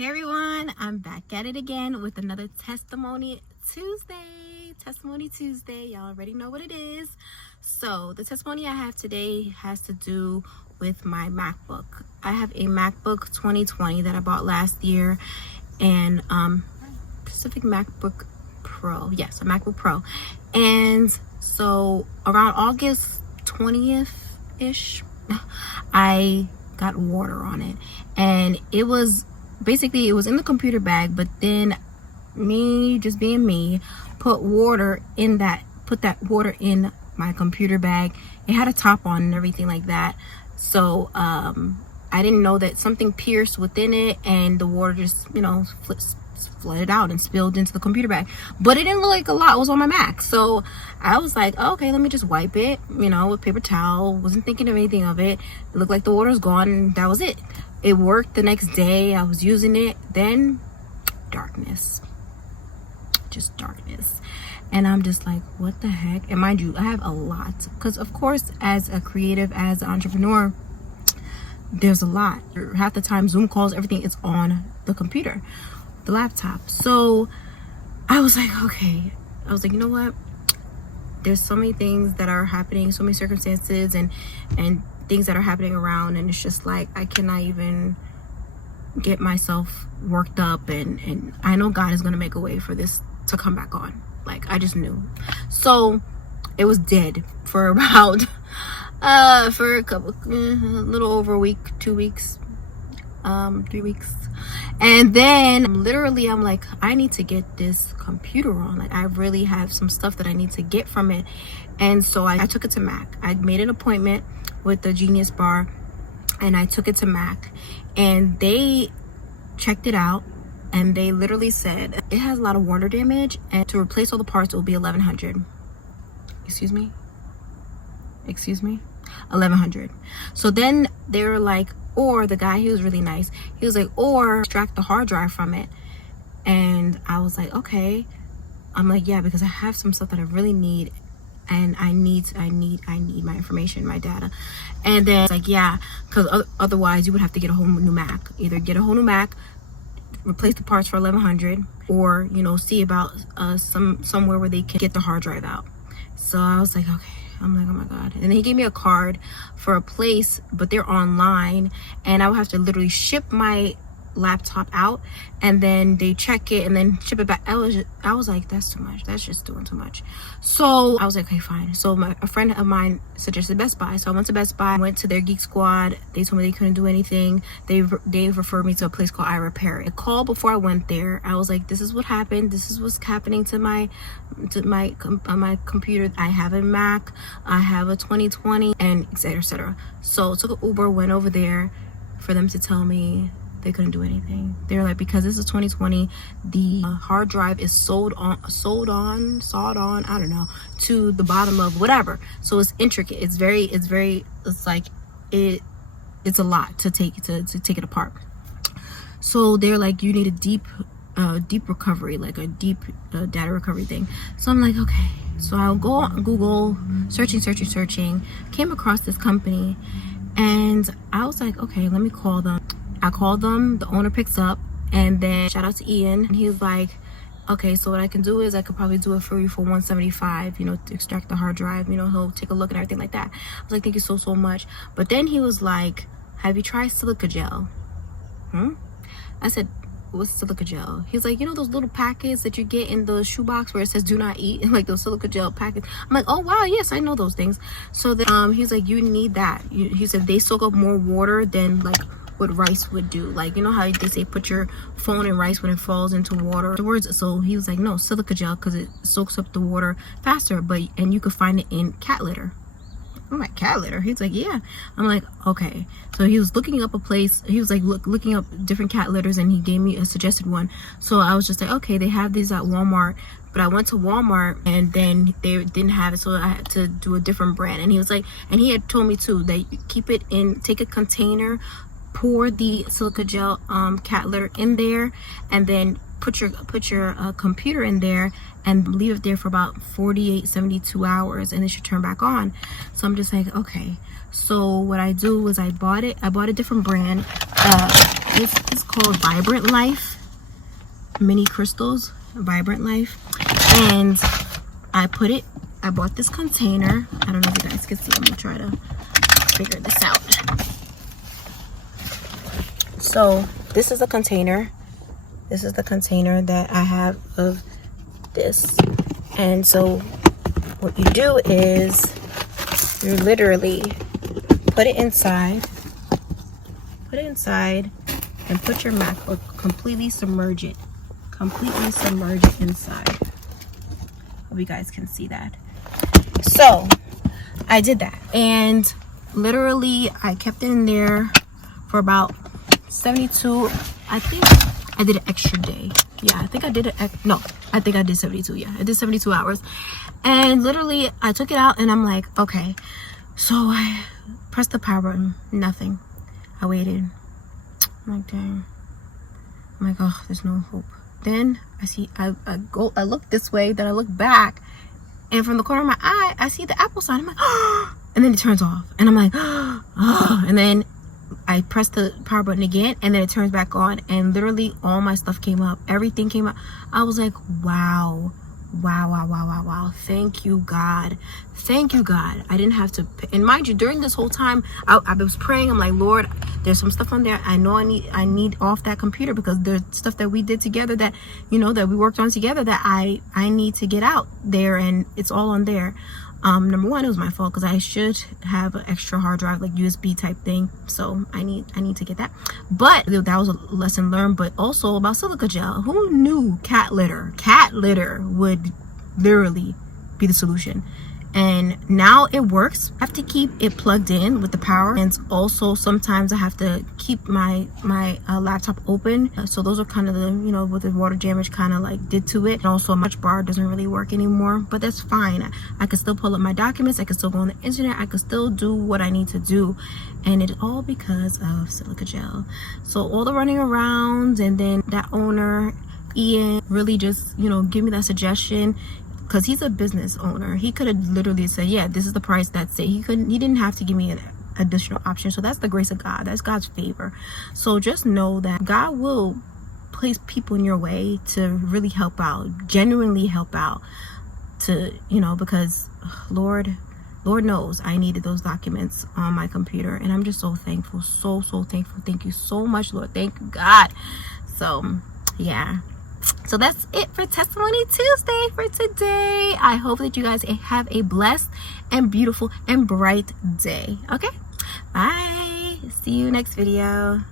Hey everyone, I'm back at it again with another Testimony Tuesday. Testimony Tuesday, y'all already know what it is. So the testimony I have today has to do with my MacBook. I have a MacBook 2020 that I bought last year, and Pacific MacBook Pro. Yes, a MacBook Pro. And so around August 20th-ish, I got water on it, and it was in the computer bag, but then me, just being me, put that water in my computer bag. It had a top on and everything like that, so I didn't know that something pierced within it, and the water just flooded out and spilled into the computer bag. But it didn't look like a lot was on my Mac, so I was like, oh, okay, let me just wipe it, with paper towel. Wasn't thinking of anything of it. It looked like the water's gone, and that was it. It worked the next day. I was using it. Then darkness, just darkness. And I'm just like, what the heck? And mind you, I have a lot, because of course, as a creative, as an entrepreneur, there's a lot. Half the time, Zoom calls, everything is on the computer, the laptop. So I was like, okay. I was like, you know what? There's so many things that are happening, so many circumstances and things that are happening around, and it's just like I cannot even get myself worked up, and I know God is going to make a way for this to come back on. Like, I just knew. So it was dead for about a little over a week, 2 weeks, 3 weeks. And then literally I'm like, I need to get this computer on. Like, I really have some stuff that I need to get from it. And so I took it to Mac. I made an appointment with the Genius Bar, and I took it to Mac, and they checked it out, and they literally said it has a lot of water damage, and to replace all the parts it will be $1,100. Excuse me, $1,100. So then they were like, or the guy, he was really nice, he was like, or extract the hard drive from it. And I was like, okay. I'm like, yeah, because I have some stuff that I really need, and I need my information, my data. And then it's like, yeah, because otherwise you would have to get a whole new Mac. Either get a whole new Mac, replace the parts for $1,100, or see about somewhere where they can get the hard drive out. So I was like, okay. I'm like, oh my God. And then he gave me a card for a place, but they're online, and I would have to literally ship my laptop out, and then they check it and then ship it back. I was like, that's too much. That's just doing too much. So I was like, okay, fine. So a friend of mine suggested Best Buy. So I went to Best Buy, went to their Geek Squad. They told me they couldn't do anything. They referred me to a place called iRepair. I called before I went there. I was like, this is what happened. This is what's happening to my computer. I have a Mac, I have a 2020, and etc., etc. So took an Uber, went over there for them to tell me they couldn't do anything. They're like, because this is 2020, the hard drive is sawed on, I don't know, to the bottom of whatever. So it's intricate. It's a lot to take it apart. So they're like, you need a deep recovery, like a deep data recovery thing. So I'm like, okay. So I'll go on Google, searching, came across this company, and I was like, okay, let me call them. I called them, the owner picks up, and then shout out to Ian. And he was like, okay, so what I can do is I could probably do it for you for $175, to extract the hard drive. He'll take a look and everything like that. I was like, thank you so much. But then he was like, have you tried silica gel? I said, what's silica gel? He's like, those little packets that you get in the shoebox where it says do not eat, like those silica gel packets. I'm like, oh wow, yes, I know those things. So then he's like, you need that. He said they soak up more water than like what rice would do. Like, how they say put your phone in rice when it falls into water afterwards. So he was like, no, silica gel, because it soaks up the water faster, and you could find it in cat litter. I'm like, cat litter? He's like, yeah. I'm like, okay. So he was looking up a place. He was like looking up different cat litters, and he gave me a suggested one. So I was just like, okay, they have these at Walmart. But I went to Walmart, and then they didn't have it, so I had to do a different brand. And he was like, and he had told me too that you keep it in, take a container, pour the silica gel cat litter in there, and then put your computer in there and leave it there for about 72 hours, and it should turn back on. So I'm just like, okay. So what I do is I bought a different brand. This is called Vibrant Life mini crystals, Vibrant Life. And I bought this container. I don't know if you guys can see. I'm gonna try to figure this out. So this is a container. This is the container that I have of this. And so what you do is you literally put it inside and put your MacBook, completely submerge it inside. Hope you guys can see that. So I did that, and literally I kept it in there for about 72. I think I did an extra day. Yeah, I think I did I think I did 72. Yeah, I did 72 hours. And literally I took it out and I'm like, okay. So I pressed the power button, nothing. I waited. I'm like, dang. I'm like, oh, there's no hope. Then I see, I look this way, then I look back, and from the corner of my eye, I see the Apple sign. I'm like, oh, and then it turns off. And I'm like, oh, and then I press the power button again, and then it turns back on, and literally all my stuff came up. Everything came up. I was like, wow. Thank you, God. Thank you, God. I didn't have to. And mind you, during this whole time, I was praying. I'm like, Lord, there's some stuff on there. I know I need off that computer, because there's stuff that we did together that, you know, that we worked on together that I need to get out there, and it's all on there. Number one, it was my fault, because I should have an extra hard drive, like USB type thing. So I need to get that. But that was a lesson learned. But also about silica gel. Who knew cat litter would literally be the solution? And now it works. I have to keep it plugged in with the power, and also sometimes I have to keep my laptop open. So those are kind of the, you know, what the water damage kind of like did to it. And also my bar doesn't really work anymore, but that's fine. I can still pull up my documents, I can still go on the internet, I can still do what I need to do, and it's all because of silica gel. So all the running around, and then that owner Ian really just, you know, give me that suggestion, because he's a business owner. He could have literally said, yeah, this is the price, that's it. He didn't have to give me an additional option. So that's the grace of God. That's God's favor. So just know that God will place people in your way to really help out, genuinely help out, to, you know, because Lord knows I needed those documents on my computer, and I'm just so thankful, so thankful. Thank you so much, Lord. Thank you, God. So yeah. So that's it for Testimony Tuesday for today. I hope that you guys have a blessed and beautiful and bright day. Okay, bye. See you next video.